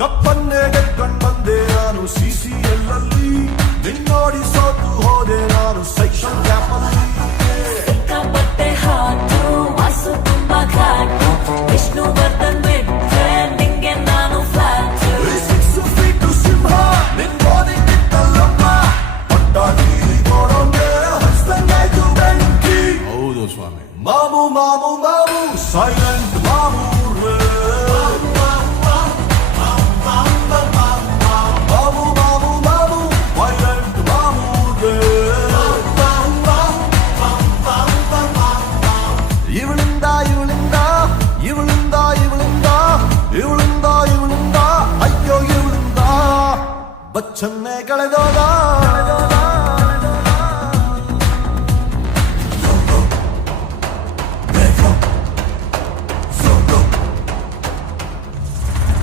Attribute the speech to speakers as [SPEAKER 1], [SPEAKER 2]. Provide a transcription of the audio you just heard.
[SPEAKER 1] ಕಪ್ಪನ್ನೇ ಗೆದ್ಕೊಂಡ್ ಬಂದೆ ನಾನು C C ಎಲ್ಲಲ್ಲಿ ನಿನ್ನೋಡಿ ಸೋತು ಹೋದೆ ನಾನು ಸೆಕ್ಷನ್ ಕ್ಯಾಪಲ್ಲಿ
[SPEAKER 2] ಸಿಕ್ಕಾಪಟ್ಟೆ ಹಾಟು ವಾಸು ತುಂಬಾ ಘಾಟು. ವಿಷ್ಣುವರ್ಧನ್ ಬಿಟ್ರೆ ನಿಂಗೆ ನಾನು ಫ್ಲಾಟ್.
[SPEAKER 1] ಸಿಕ್ಸ್ ಫೀಟ್ ಸಿಂಹ ನಿನ್ ಬಾಡಿ ಕಿತ್ತಲ್ಲಮ್ಮ ಪಟ್ಟಾಗಿ ನೋಡೋಂಗೆ ಹಚ್ದಂಗಾಯ್ತು ಬೆಂಕಿ.
[SPEAKER 3] ಹೌದು ಸ್ವಾಮಿ.
[SPEAKER 1] ಮಾಮು ಮಾಮು ಮಾಮು ಸೈಲೆಂಟ್ ಬಚ್ಚನ್ನೇ ಕಳೆದೋದ